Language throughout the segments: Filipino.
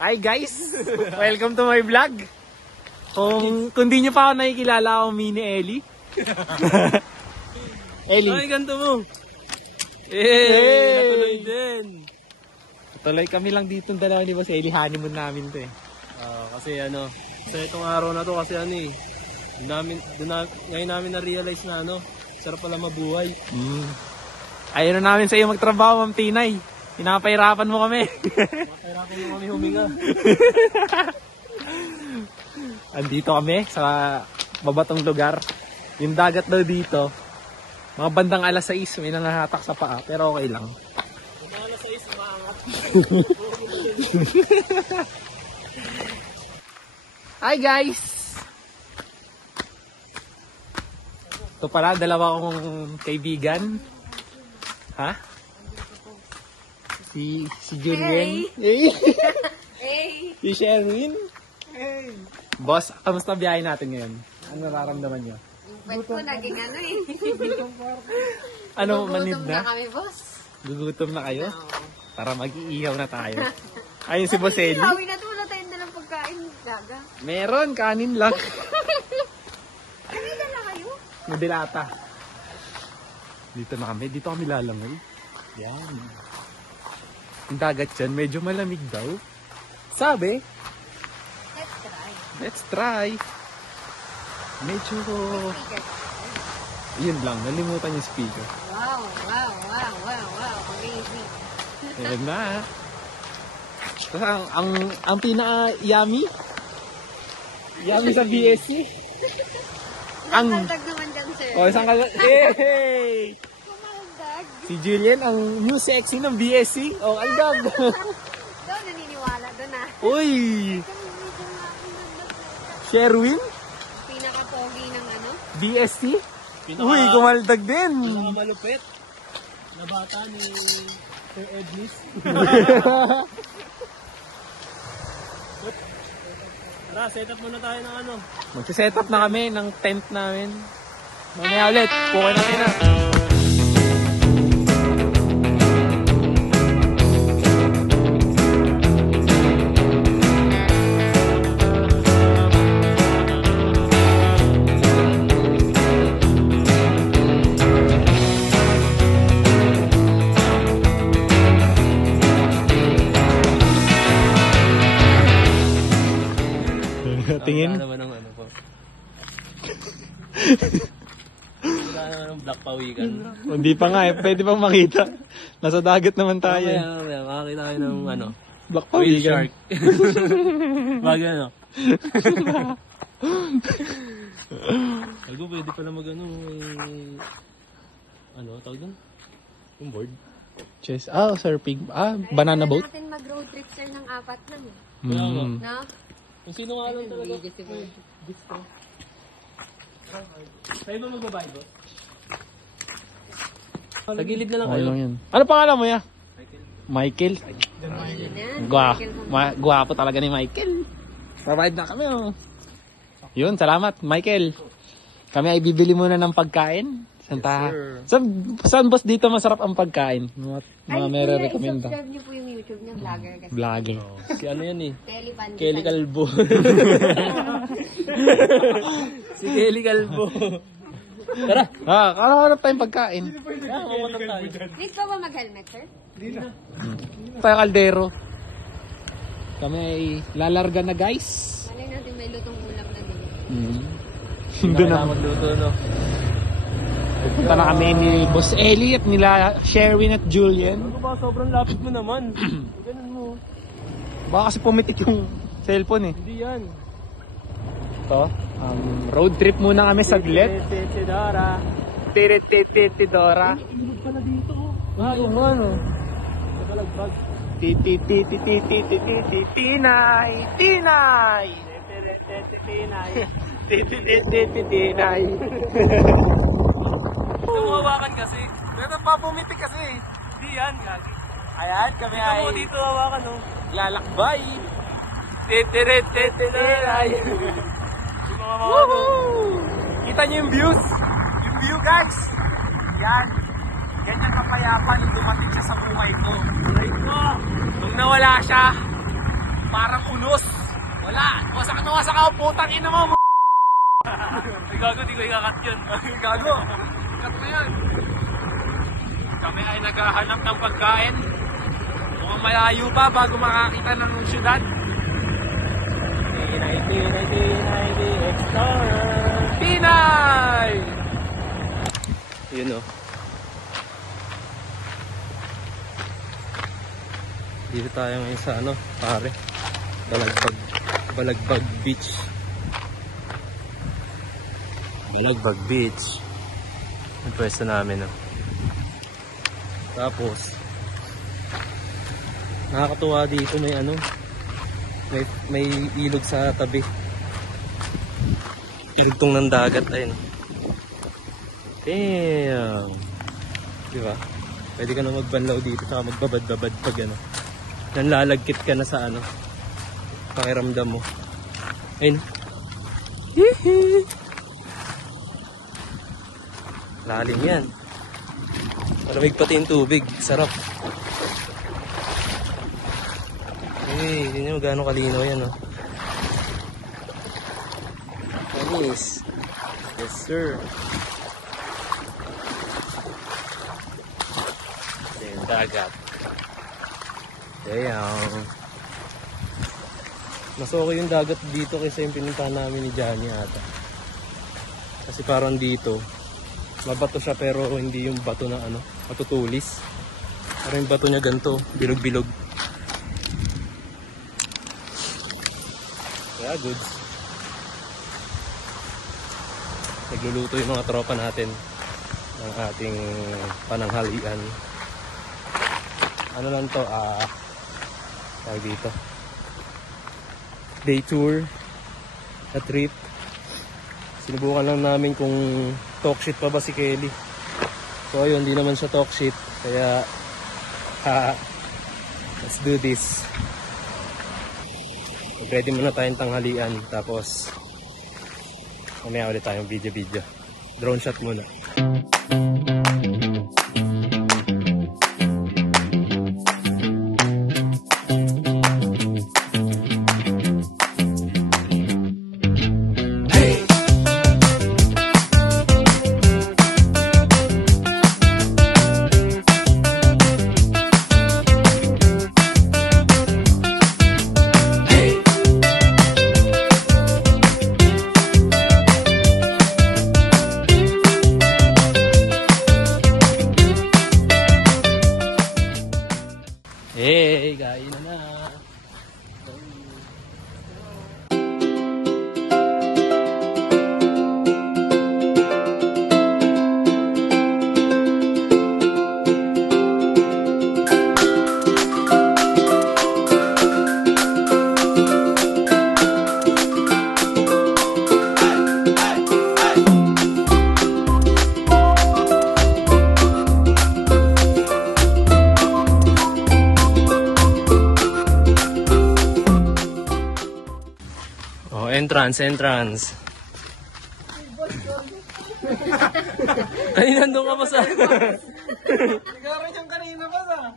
Hi guys! Welcome to my vlog. Kung di nyo pa ako nakikilala, ako Mini Ellie. Ellie. Ay, ganito mo. Natuloy din. Tuloy kami lang dito dalawa ni Boss Ellie. Honeymoon namin to eh. Kasi sa itong araw na to kasi ngayon namin na-realize na sarap pala mabuhay. Ayaw na namin sa iyo magtrabaho, Ma'am Tinay. Pinapahirapan mo kami. Pinapahirapan mo kami huminga. Andito kami sa babatong lugar. Yung dagat daw dito, mga bandang alas 6, may nangahatak sa paa, pero okay lang. Mga alas 6, maangat. Hi guys! Ito pala, dalawa kong kaibigan. Ha? Si Julian. Hey! Hey! Si Sherwin. Hey! Boss, kamusta biyahe natin ngayon? Ano nararamdaman nyo? Yung pet ko naging Ano, manid Gugutom na? na kami, boss. Gugutom na kayo? Oo. Tara, mag-iihaw na tayo. Ayun si Boss Ellie. Hawi na ito, wala tayong dalang pagkain. Daga. Meron, kanin lang. Ano dala kayo? Madilata. Dito na kami. Dito kami lalangoy. Yan. Yung dagat dyan, medyo malamig daw. Sabi, Let's try. let's try. Medyo... Yun lang, nalimutan yung speaker. Wow. Amazing. Ayan na. Tapos ang pinaka-yummy sa BSC. Nagkaldag naman dyan, sir. Isang hey! Kumaldag. Si Julian, ang new sexy ng BSC. Aldag. Doon, naniniwala doon Uy! Sherwin? Pinaka-pogi ng BSC? Uy, kumaldag din. Malupit na bata ni Sir Edlis. Tara, set up muna tayo ng Magsiset up na kami ng tent namin. Mamaya ulit, pukin natin na. Tingin? Wala naman ng po. Wala naman ng black pawikan. Hindi pa nga pwede pang makita. Nasa dagat naman tayo. Mamaya, makakita kayo ng Black whale Pawigan. shark. Bagay Tago, pwede pala tawag doon? Yung board? Chess. Surfing. Banana boat. Natin mag-road trip, sir, ng 4 lang. Mm. No? Kung sino nga lang talaga. Gusto. Tayo ba magbabayad ba? Sa gilid na lang Okay kayo. lang yun. Ano pangalan mo ya? Michael. Ayun Gwapo talaga ni Michael. Babayad na kami Yun, salamat Michael. Kami ay bibili muna ng pagkain. Saan boss dito masarap ang pagkain? Mga mere-recommenda. I-subscribe niyo po yung YouTube niya, vlogger kasi. Vlogger. Si ano yan eh? Kelly Kelly Calvo. Si Kelly Calvo. Tara! Kakaharap tayong pagkain. Mamatap tayo. Please pa ba mag-helmet, sir? Tayo kaldero. Kami ay lalarga na guys. Malay natin may lutong ulam na din. Doon na. Magluto, no? Punta na kami ni Boss Ellie at nila Sherwin at Julian. Ano ba? Sobrang lapit mo naman. Ganun mo. Baka kasi pumitik yung cellphone eh. Hindi yan. Ito, road trip muna kami saglit. Dora. Dora. Ilog pala dito. Yung ano? Nakalagbag. Tinay! Tinay! Tinay! Hawakan kasi. Pero pa pumitik kasi. Hindi yan, gagi. Ayan, kami ay Dito hawakan, no? lalakbay. Tinay! Woohoo! Kita niyo yung views? Yung view guys! Yan! Ganyan kapayapa nung dumating siya sa buhay ko. Nung nawala siya, parang unos. Wala. Wasak na wasak ako. Putang ina mo. Ay, gago, di ko ikakat yun. Gago. Kat na yan. Kami ay naghahanap ng pagkain. Mukhang malayo pa bago makakita ng syudad. Explorer. Pinay! Yun o. Dito tayo ngayon sa ano, pare. Balagbag Beach. Balagbag Beach. Yung pwesto namin, no? Tapos nakakatuwa dito, may ano, may ilog sa tabi. Ilugtong ng dagat, ayun. Damn. Diba? Pwede ka na magbanlaw dito, saka magbabad-babad pag ano. Nanlalagkit ka na sa ano, pakiramdam mo. Ayun. Hihi. Lalim yan. Malamig pati yung tubig. Sarap. Hey, hindi nyo gano'ng kalinaw yan, oh. Manis. Yes, sir. Then, dagat. Damn. Mas okay yung dagat dito kaysa yung pinuntahan namin ni Johnny ata. Kasi parang dito, mabato siya pero hindi yung bato na ano, matutulis. Parang yung bato niya ganito, bilog-bilog. Kaya goods. Nagluluto yung mga tropa natin ng ating pananghalian. Ano lang to, tawag dito, day tour na trip. Sinubukan lang namin kung talk shit pa ba si Kelly. So ayun, hindi naman siya talk shit. Kaya let's do this. Ready muna tayong tanghalian. Tapos mamaya ulit tayong video. Drone shot muna. Hey, kain na. Entrance. Kanina doon ka pa sa... Nagaran yung kanina pa sa.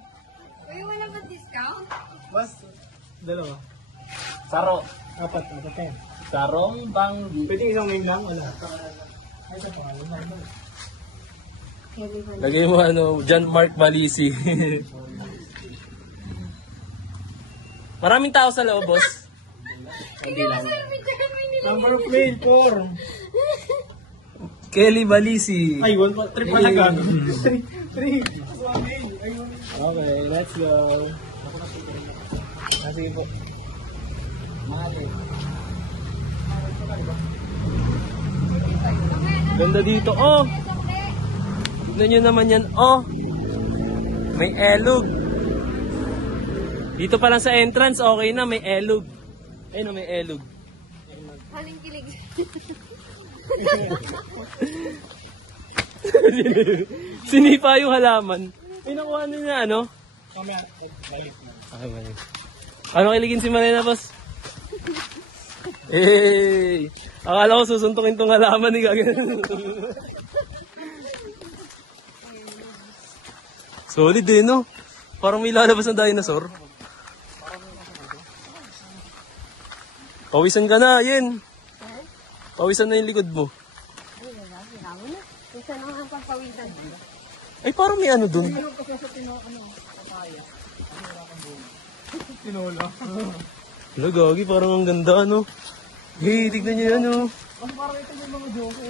Uy, wala ba discount? Bas, dalawa. Saro. Apat eh. Sarong Banggi. Pwede isang wing lang, wala. Ay, sa pangalan. Lagay mo ano, John Mark Balisi. Maraming tao sa loob, boss. Hindi lang. Number of plane, 4. Kelly Balisi. Ay, 1 pa, 3 pala gago. 3. Okay, let's go. Sige po. Ganda dito, oh. Tignan nyo naman yan, oh. May elog. Dito pa lang sa entrance, okay na, may elog. Ayun, may elog. Haling kilig. Sinipa yung halaman. Ay, nakuha niya, ano? Mamaya, balik na. Okay, balik. Ano kiligin si Marina, boss? Hey! Akala ko susuntukin tong halaman ni gagawin. Solid din, no? Parang may lalabas ng dinosaur. Pawisan ka na, Yen. Pawisan na yung likod mo. Ay, wala. Sinama na. Kung saan ang pagpawisan. Ay, parang may ano dun. Tinola. Wala, gagi, parang ang ganda, ano. Hey, tignan niyo yan, oh.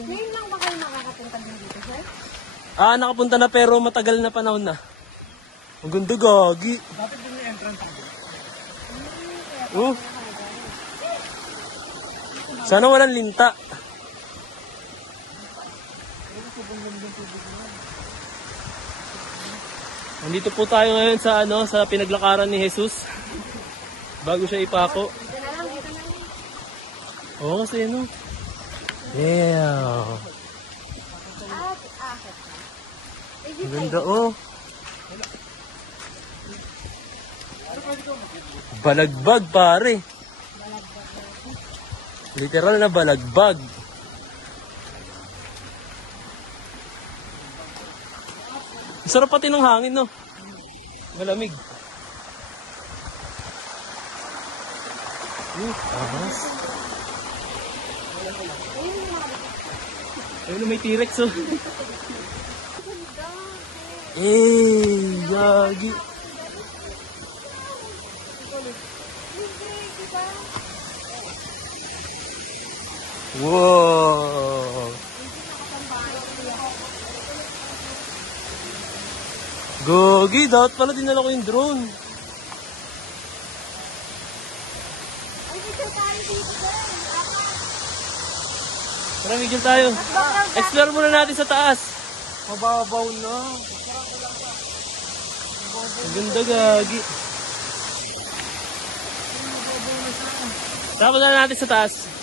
Ngayon lang ba kayo makakapunta din dito, sir? Ah, nakapunta na pero matagal na panahon na. Ang ganda, gagi. Dapat din yung entrance. Oh. Sana walang linta. Nandito po tayo ngayon sa sa pinaglakaran ni Jesus. Bago siya ipako. Dito na lang, dito na lang. Oo, kasi ano. Yeah. Ang ganda, oh. Balagbag, pare. Literal na balagbag. Sarap pati ng hangin, no? Malamig. Abas. Ayun, may T-Rex, oh. Gagi. Wow. Gogi, dapat pala dinala ko yung drone. Tara, migil tayo. Explore muna natin sa taas. Mababaw na. Ang ganda, gagi. Tapos na natin sa taas.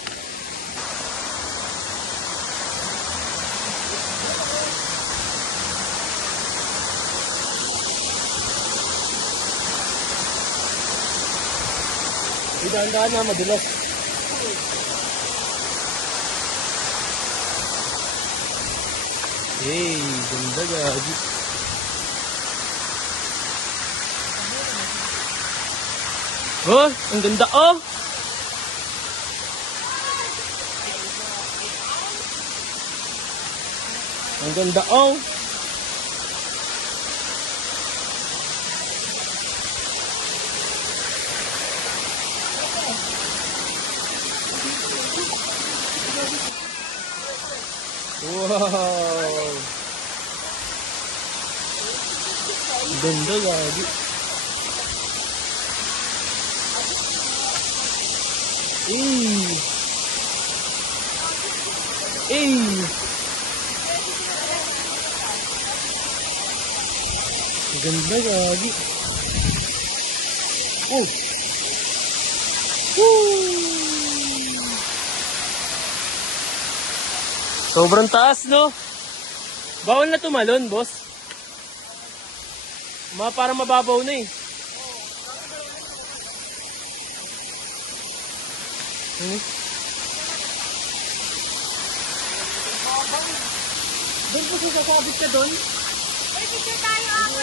Dahan-dahan na, madulas. Hey, ganda, gagi. Oh, ang ganda, oh! Ang ganda, oh! Wow! Ganda, gagi. Ganda, gagi. Oh! Woo! Sobrang taas, no? Bawal na tumalon, boss. Parang mababaw na eh. Doon po sasabit ka doon? Ay, dito tayo ako.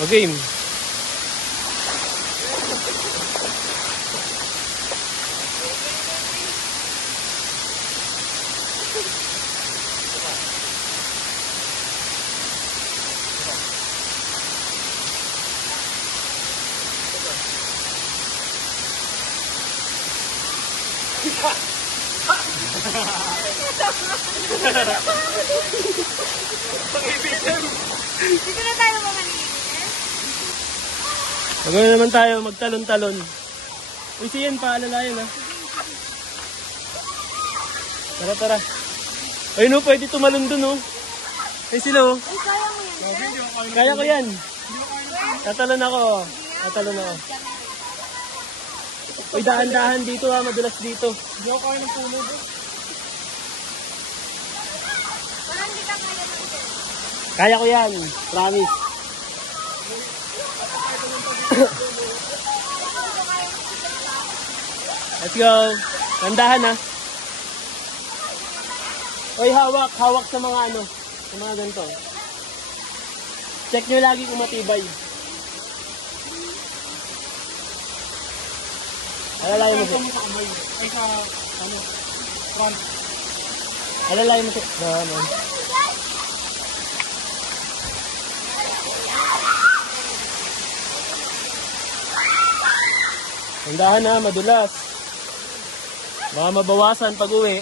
Okay. Dito na tayo mamaliit. Magano naman tayo, magtalon-talon. Uy, siyan pa, alalayan ha. Tara, tara. Ayun o, pwede tumalon dun o. Ay sila o. Ay, kaya mo yan. Kaya ko yan. Tatalon ako. Tatalon ako. Uy, dahan-dahan dito ha, madulas dito. Hindi ako kaya ng puno doon. Parang hindi ka kaya ng puno. Kaya ko yan, promise. Let's go. Nandahan ha. Uy, hawak sa mga ano, sa mga ganito. Check nyo lagi kung matibay. Alalayan mo siya. Ay sa, ano, front. Alalayan mo siya. Ano. Nandahan ha, madulas. Baka mabawasan pag uwi.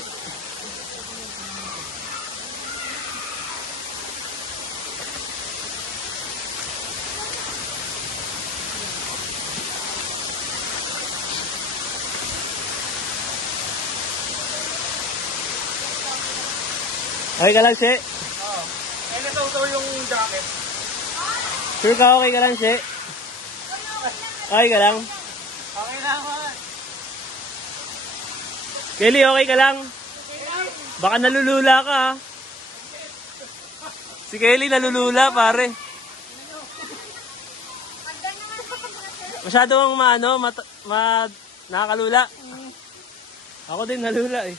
Okay ka lang, She? Oo. Ay, natutuwa yung jacket. Sure ka, okay ka lang, She? Okay ka lang? Okay na ako. Kelly, okay ka lang? Baka nalulula ka, ha? Si Kelly nalulula, pare. Masyado ang nakakalula. Ako din nalula, eh.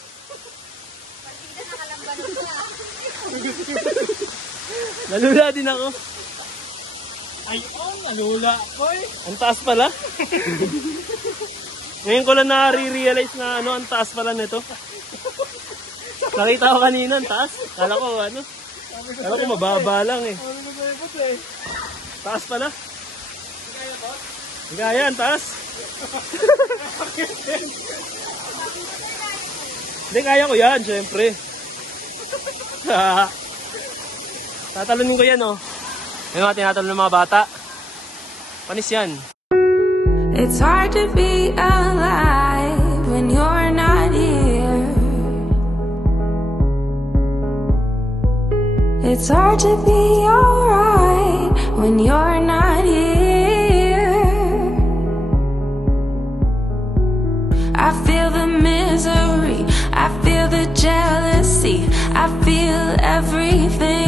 Nalula din ako. Ay, nalula. Boy. Ang taas pala. Ngayon ko lang na-realize na ang taas pala nito. Nakita ko kanina, ang taas. Kala ko mababa lang eh. Taas pala. Hindi kaya, ang taas. Hindi kaya ko yan, syempre. Tatalunin ko yan, oh. Yung mga tinatalon ng mga bata. Panis yan. It's hard to be alive when you're not here. It's hard to be alright when you're not here. I feel the misery, I feel the jealousy, I feel everything.